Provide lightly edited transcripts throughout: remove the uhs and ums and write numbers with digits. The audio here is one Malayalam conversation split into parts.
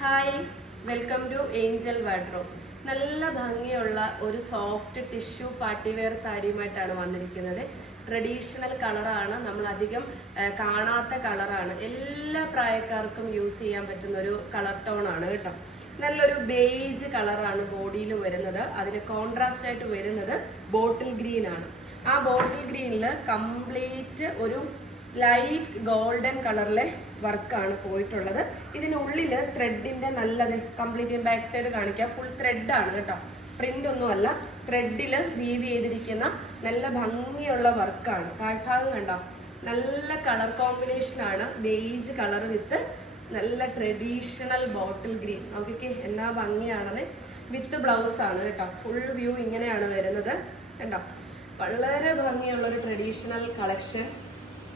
Hi, welcome to angel wardrobe. നല്ല ഭംഗിയുള്ള ഒരു സോഫ്റ്റ് ടിഷ്യൂ പാർട്ടി വെയർ സാരിയുമായിട്ടാണ് വന്നിരിക്കുന്നത്. ട്രഡീഷണൽ കളറാണ്, നമ്മൾ അധികം കാണാത്ത കളറാണ്. എല്ലാ പ്രായക്കാർക്കും യൂസ് ചെയ്യാൻ പറ്റുന്ന ഒരു കളർ ടോൺ ആണ് കേട്ടോ. നല്ലൊരു ബേജ് കളറാണ് ബോഡിയിൽ വരുന്നത്. അതിന് കോൺട്രാസ്റ്റ് ആയിട്ട് വരുന്നത് ബോട്ടിൽ ഗ്രീൻ ആണ്. ആ ബോട്ടിൽ ഗ്രീനിൽ കംപ്ലീറ്റ് ഒരു ലൈറ്റ് ഗോൾഡൻ കളറിലെ വർക്കാണ് പോയിട്ടുള്ളത്. ഇതിനുള്ളിൽ ത്രെഡിന്റെ നല്ലത് കംപ്ലീറ്റ് ബാക്ക് സൈഡ് കാണിക്കാം. ഫുൾ ത്രെഡാണ് കേട്ടോ, പ്രിന്റ് ഒന്നുമല്ല. ത്രെഡിൽ വീവ് ചെയ്തിരിക്കുന്ന നല്ല ഭംഗിയുള്ള വർക്കാണ്. താഴ്ഭാഗം കണ്ടോ, നല്ല കളർ കോമ്പിനേഷൻ ആണ്. ബേജ് കളർ വിത്ത് നല്ല ട്രഡീഷണൽ ബോട്ടിൽ ഗ്രീൻ. നോക്കിക്കേ എന്നാ ഭംഗിയാണത്. വിത്ത് ബ്ലൗസ് ആണ് കേട്ടോ. ഫുൾ വ്യൂ ഇങ്ങനെയാണ് വരുന്നത് കണ്ടോ. വളരെ ഭംഗിയുള്ള ഒരു ട്രഡീഷണൽ കളക്ഷൻ.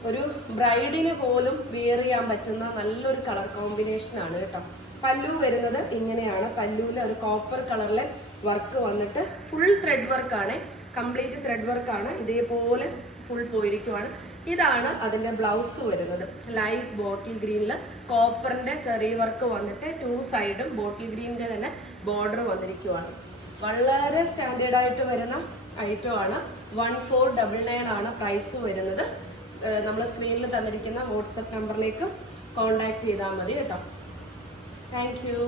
ഒരു ബ്രൈഡിന് പോലും വെയർ ചെയ്യാൻ പറ്റുന്ന നല്ലൊരു കളർ കോമ്പിനേഷൻ ആണ് കേട്ടോ. പല്ലു വരുന്നത് ഇങ്ങനെയാണ്. പല്ലുവിൽ ഒരു കോപ്പർ കളറിലെ വർക്ക് വന്നിട്ട് ഫുൾ ത്രെഡ് വർക്കാണ്, കംപ്ലീറ്റ് ത്രെഡ് വർക്കാണ്. ഇതേപോലെ ഫുൾ പോയിരിക്കുവാണ്. ഇതാണ് അതിന്റെ ബ്ലൗസ് വരുന്നത്. ലൈറ്റ് ബോട്ടിൽ ഗ്രീനിൽ കോപ്പറിന്റെ സെറി വർക്ക് വന്നിട്ട് 2 സൈഡും ബോട്ടിൽ ഗ്രീനിന്റെ തന്നെ ബോർഡർ വന്നിരിക്കുവാണ്. വളരെ സ്റ്റാൻഡേർഡ് ആയിട്ട് വരുന്ന ഐറ്റം ആണ്. 1499 ആണ് പ്രൈസ് വരുന്നത്. നമ്മൾ സ്ക്രീനിൽ തന്നിരിക്കുന്ന വാട്സപ്പ് നമ്പറിലേക്ക് കോൺടാക്ട് ചെയ്താൽ മതി കേട്ടോ. Thank you.